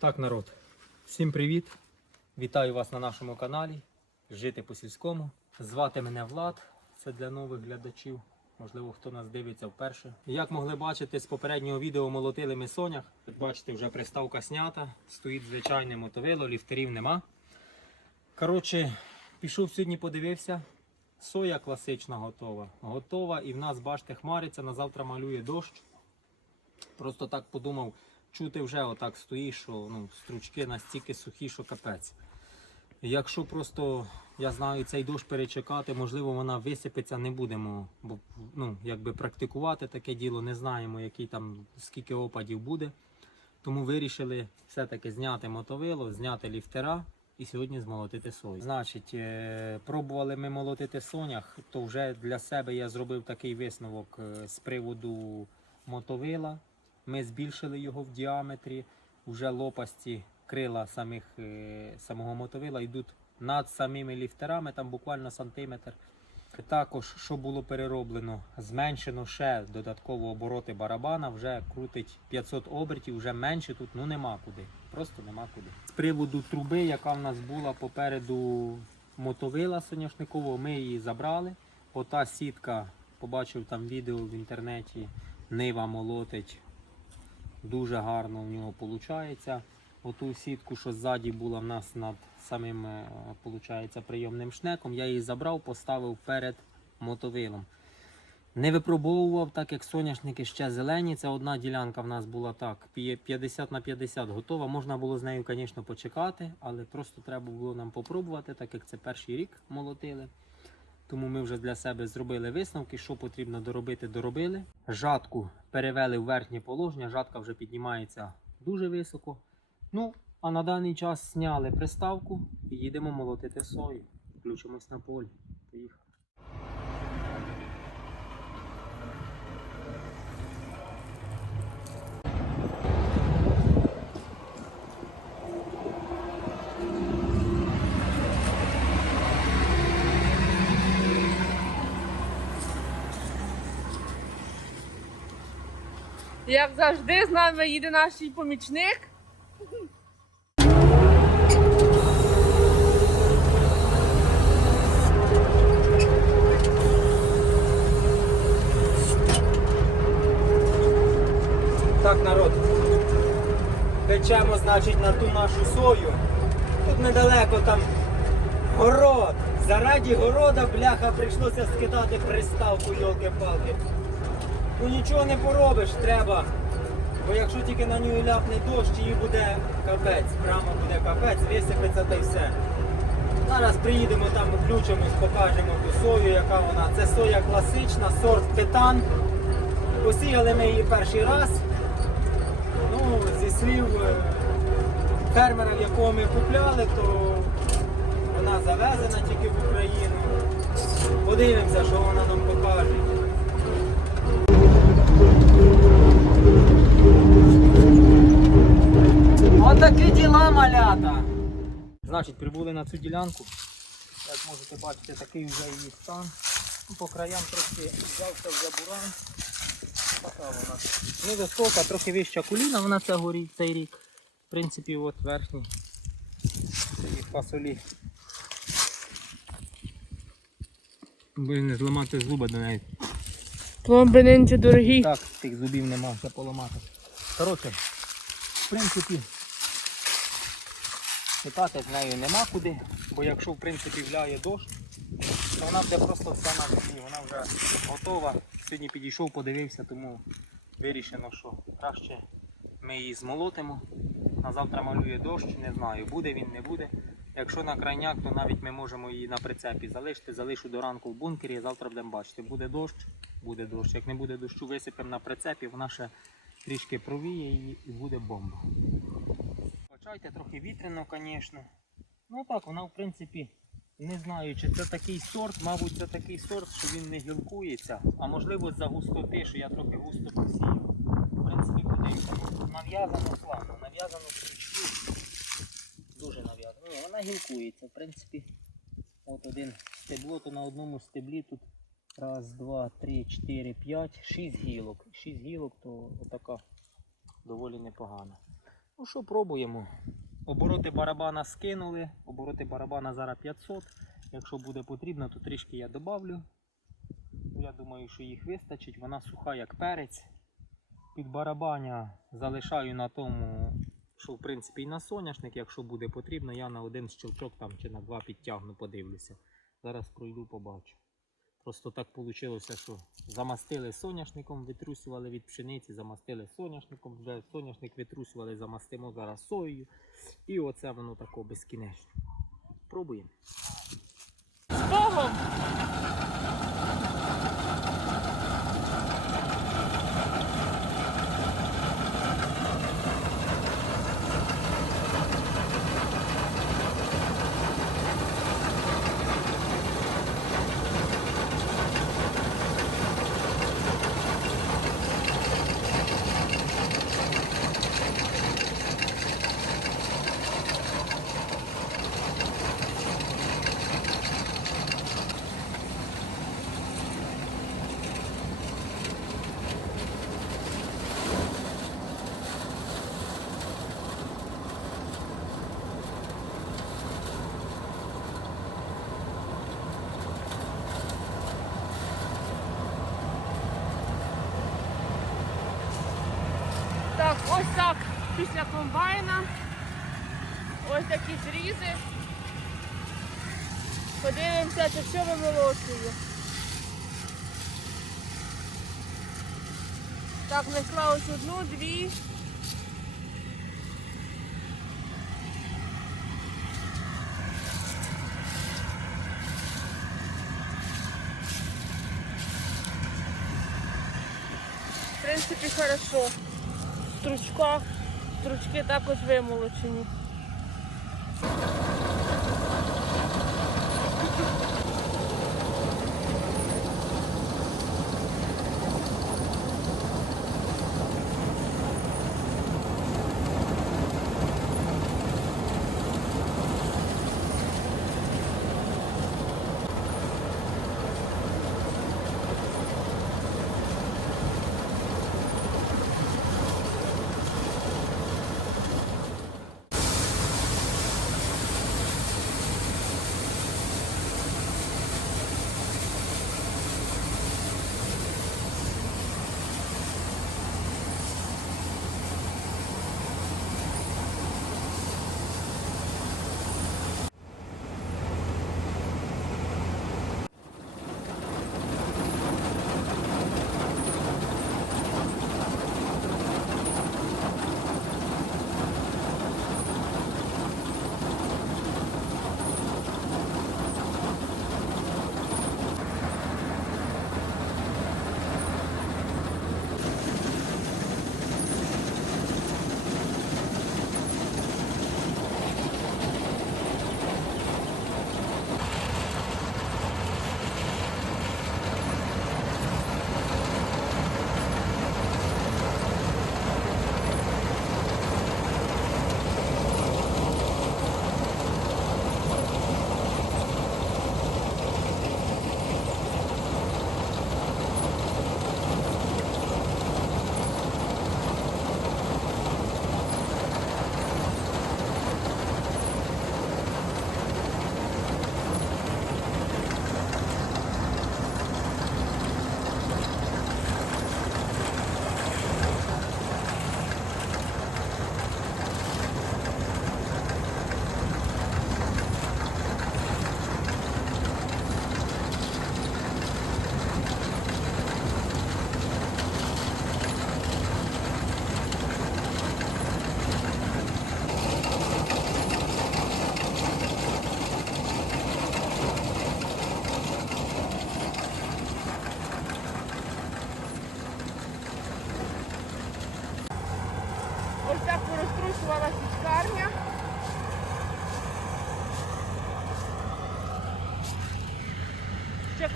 Так, народ, всім привіт! Вітаю вас на нашому каналі Жити по сільському. Звати мене Влад, це для нових глядачів. Можливо, хто нас дивиться вперше. Як могли бачити з попереднього відео молотили ми сонях. Бачите, вже приставка снята, стоїть звичайне мотовило, ліфтерів нема. Коротше, пішов сьогодні, подивився. Соя класична готова. Готова і в нас, бачите, хмариться, на завтра малює дощ. Просто так подумав, чути вже отак стоїш, що ну, стручки настільки сухі, що капець. Якщо просто я знаю цей дощ перечекати, можливо, вона висипеться, не будемо. Бо ну, якби практикувати таке діло, не знаємо, який там скільки опадів буде. Тому вирішили все-таки зняти мотовило, зняти ліфтера і сьогодні змолотити сою. Значить, е, пробували ми молотити сонях, то вже для себе я зробив такий висновок е, з приводу мотовила. Ми збільшили його в діаметрі. Уже лопасті крила самих, е, самого мотовила йдуть над самими ліфтерами, там буквально сантиметр. Також, що було перероблено, зменшено ще додатково обороти барабана, вже крутить 500 обертів, вже менше тут ну нема куди. Просто нема куди. З приводу труби, яка в нас була попереду мотовила соняшникового, ми її забрали. Ота сітка, побачив там відео в інтернеті, нива молотить. Дуже гарно в нього виходить. Оту сітку, що ззаді була в нас над самим е, получається, прийомним шнеком, я її забрав, поставив перед мотовилом. Не випробовував, так як соняшники ще зелені. Це одна ділянка в нас була так, 50 на 50 готова. Можна було з нею, звісно, почекати, але просто треба було нам попробувати, так як це перший рік молотили. Тому ми вже для себе зробили висновки, що потрібно доробити, доробили. Жатку перевели в верхнє положення, жатка вже піднімається дуже високо. Ну, а на даний час зняли приставку і їдемо молотити сою. Включимось на полі. Поїхали. Як завжди, з нами їде наш помічник. Так, народ. Печемо, значить, на ту нашу сою. Тут недалеко там город. Зараді города, бляха, прийшлося скидати приставку, йолки-палки. Ну нічого не поробиш, треба. Бо якщо тільки на нього ляпне дощ, її буде капець. Прямо буде капець, висипеться та й все. Зараз приїдемо там, включимось, покажемо ту сою, яка вона. Це соя класична, сорт титан. Посіяли ми її перший раз. Ну, зі слів е, фермера, в якого ми купляли, то вона завезена тільки в Україну. Подивимося, що вона нам покаже. Отакі діла малята. Значить, прибули на цю ділянку. Як можете бачити, такий вже її стан. Ну, По краям трохи взявся вже буран. Така вона. Невисока, трохи вища коліна, вона це горить цей рік. В принципі, от верхні ці фасолі. Би не зламати зуба до неї. Пломби дорогі. Так, тих зубів нема, ще поламати. Коротше, в принципі, чекати з нею нема куди, бо якщо в принципі вляє дощ, то вона буде просто вся на землі, вона вже готова. Сьогодні підійшов, подивився, тому вирішено, що краще ми її змолотимо. На завтра малює дощ, не знаю, буде він, не буде. Якщо на крайняк, то навіть ми можемо її на прицепі залишити, залишу до ранку в бункері, завтра будемо бачити. Буде дощ, буде дощ. Як не буде дощу, висипемо на прицепі, вона ще трішки провіє її і буде бомба. Бачайте, трохи вітряно, звісно. Ну так, вона в принципі, не знаю, чи це такий сорт, мабуть, це такий сорт, що він не гілкується, а можливо за густоти, що я трохи густо посію. В принципі, ну, нав'язано славно, нав'язано стрічку. Дуже нав'язано. Ні, вона гілкується, в принципі. От один стебло, то на одному стеблі тут раз, два, три, чотири, п'ять, шість гілок. Шість гілок, то отака доволі непогана. Ну що, пробуємо. Обороти барабана скинули. Обороти барабана зараз 500. Якщо буде потрібно, то трішки я добавлю. Ну, Я думаю, що їх вистачить. Вона суха як перець. Під барабаня залишаю на тому, що в принципі і на соняшник, якщо буде потрібно, я на один щелчок там чи на два підтягну, подивлюся. Зараз пройду, побачу. Просто так вийшло, що замастили соняшником, витрусювали від пшениці, замастили соняшником, вже соняшник витрусювали, замастимо зараз соєю. І оце воно тако безкінечно. Пробуємо. З Богом! Так, ось так після комбайна. Ось такі зрізи. Подивимося, чи що вимолочує. Так, знайшла ось одну, дві. В принципі, хорошо. Стручка, стручки також вимолочені.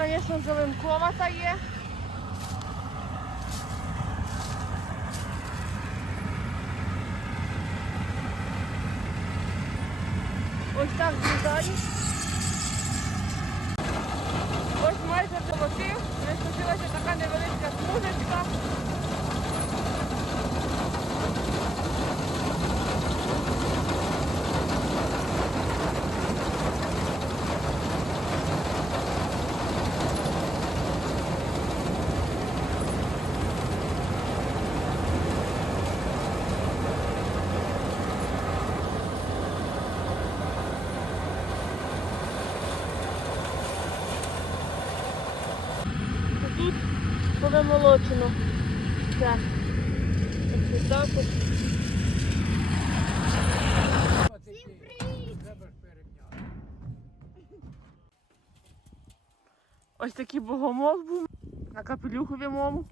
Звісно, зеленковата є. Ось так зрізаю. Ось майже домотив. Лишилася така невеличка смужечка. Вимолочено. Це. Ось так от. Ось такий богомол був на капелюхові мому.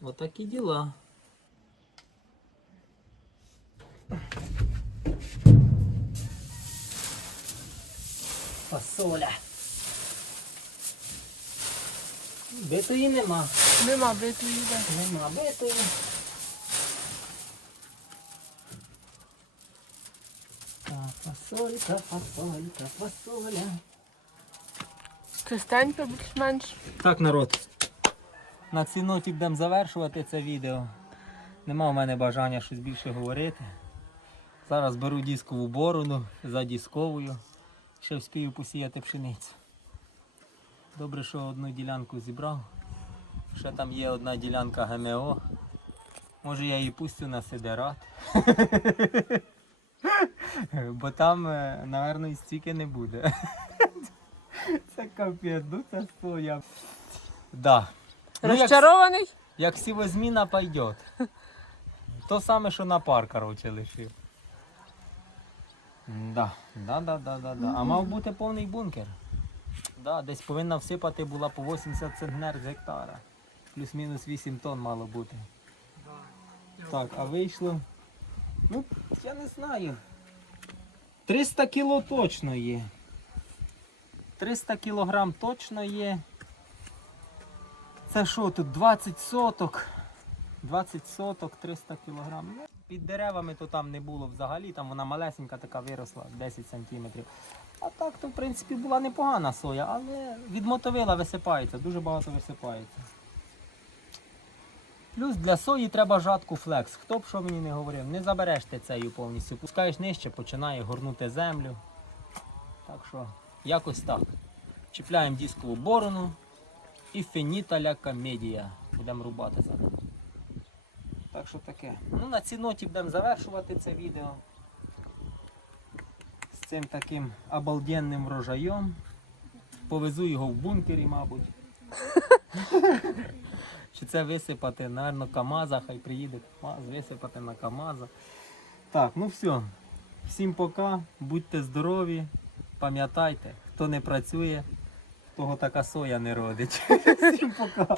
Отакі діла. Фасоля. Битої нема. Нема битві йде. Нема битої. Так, фасолька, фасолька, фасоля. Чистенько більш-менш. Так, народ. На цій ноті будемо завершувати це відео. Нема в мене бажання щось більше говорити. Зараз беру дискову борону, задісковую. Ще вспію посіяти пшеницю. Добре, що одну ділянку зібрав. Ще там є одна ділянка ГМО. Може я її пустю на сидерат. Бо там, е, напевно, і стільки не буде. Це капець, ну це що я. Да. Ну, як, Розчарований? як сівозміна пойдет. То саме, що на пар, короче, лишив. Да, да, да, да, да, да. А мав бути повний бункер. Да, десь повинна всипати була по 80 центнер з гектара. Плюс-мінус 8 тонн мало бути. Так, а вийшло. Ну, я не знаю. 300 кіло точно є. 300 кілограм точно є. Це що тут 20 соток? 20 соток, 300 кілограм. Під деревами то там не було взагалі, там вона малесенька така виросла, 10 сантиметрів. А так то в принципі була непогана соя, але від мотовила висипається, дуже багато висипається. Плюс для сої треба жатку флекс. Хто б що мені не говорив, не забереш ти цею повністю. Пускаєш нижче, починає горнути землю. Так що, якось так. Чіпляємо дискову борону і фініта ля комедія. Будемо рубати зараз. Так що таке. Ну, на цій ноті будемо завершувати це відео. З цим таким обалденним врожаєм. Повезу його в бункері, мабуть. Чи це висипати, напевно, КАМАЗа, хай приїде КАМАЗ, висипати на КАМАЗа. Так, ну все. Всім пока, будьте здорові, пам'ятайте, хто не працює, того така соя не родить. Всім пока.